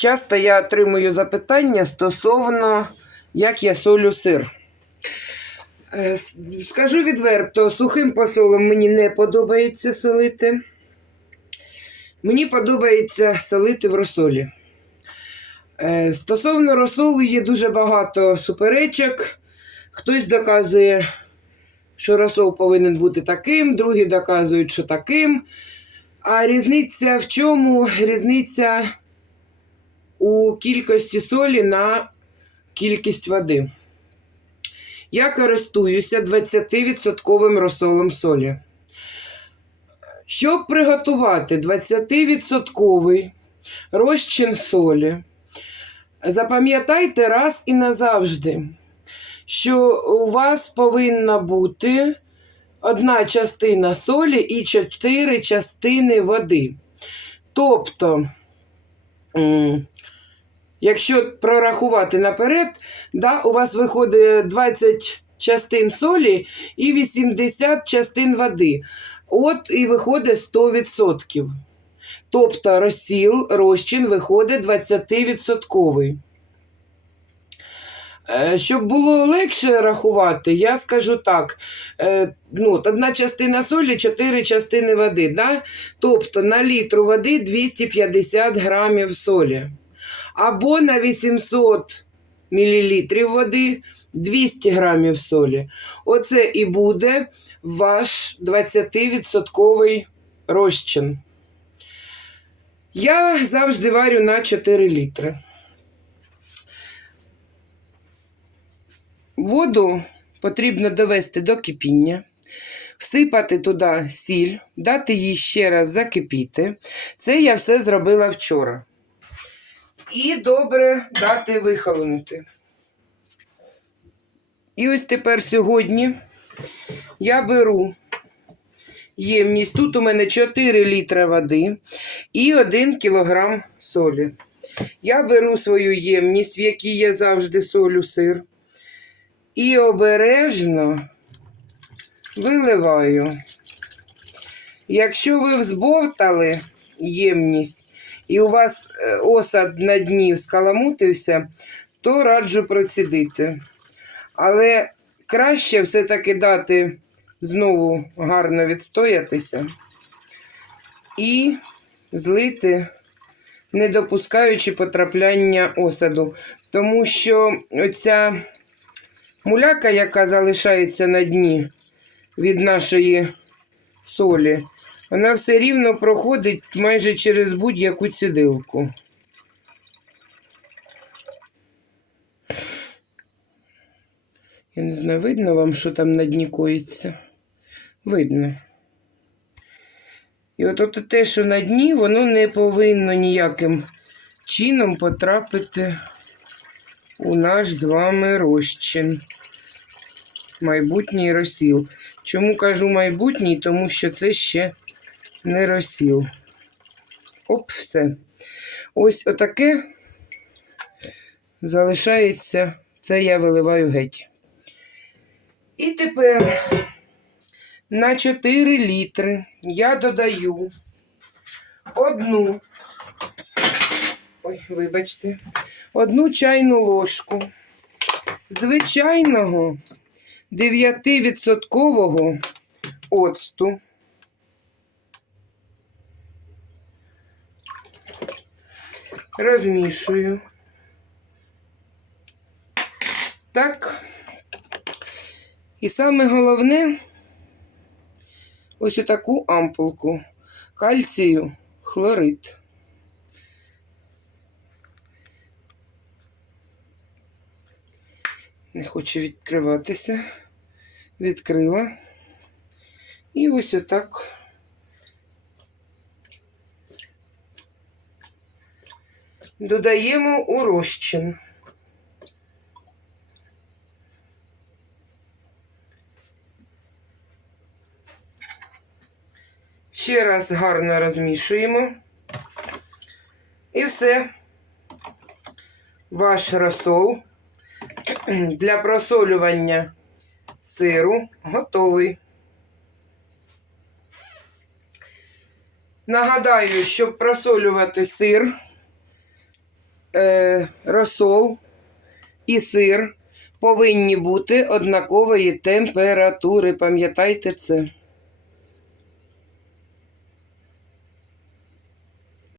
Часто я отримую запитання стосовно, як я солю сир. Е, Скажу відверто, сухим посолом мені не подобається солити. Мені подобається солити в розсолі. Е, Стосовно розсолу є дуже багато суперечок. Хтось доказує, що розсол повинен бути таким, другі доказують, що таким. А різниця в чому? Різниця у кількості солі на кількість води. Я користуюся 20% розсолом солі. Щоб приготувати 20% розчин солі, запам'ятайте раз і назавжди, що у вас повинна бути одна частина солі і чотири частини води. Тобто, якщо прорахувати наперед, да, у вас виходить 20 частин солі і 80 частин води. От і виходить 100%. Тобто розсіл, розчин виходить 20%. Е, Щоб було легше рахувати, я скажу так: е, ну, одна частина солі, 4 частини води. Да? Тобто на літру води 250 грамів солі. Або на 800 мл води 200 грамів солі. Оце і буде ваш 20% розчин. Я завжди варю на 4 літри. Воду потрібно довести до кипіння, всипати туди сіль, дати їй ще раз закипіти. Це я все зробила вчора. І добре дати вихолонути. І ось тепер сьогодні я беру ємність. Тут у мене 4 літри води і 1 кілограм солі. Я беру свою ємність, в якій я завжди солю сир. І обережно виливаю. Якщо ви взбовтали ємність і у вас е, осад на дні скаламутився, то раджу процідити. Але краще все-таки дати знову гарно відстоятися і злити, не допускаючи потрапляння осаду. Тому що оця муляка, яка залишається на дні від нашої солі, вона все рівно проходить майже через будь-яку цідилку. Я не знаю, видно вам, що там на дні коїться? Видно. І от, от те, що на дні, воно не повинно ніяким чином потрапити у наш з вами розчин. Майбутній розсіл. Чому кажу майбутній? Тому що це ще не розсіл. Оп, все. Ось отаке залишається. Це я виливаю геть. І тепер на 4 літри я додаю одну, ой, вибачте, одну чайну ложку звичайного 9% оцту. Розмішую. Так. І саме головне ось у таку ампулку кальцію хлорид. Не хоче відкриватися. Відкрила. І ось отак. Додаємо у розчин. Ще раз гарно розмішуємо. І все. Ваш розсол для просолювання сиру готовий. Нагадаю, щоб просолювати сир, е, розсол і сир повинні бути однакової температури. Пам'ятайте це.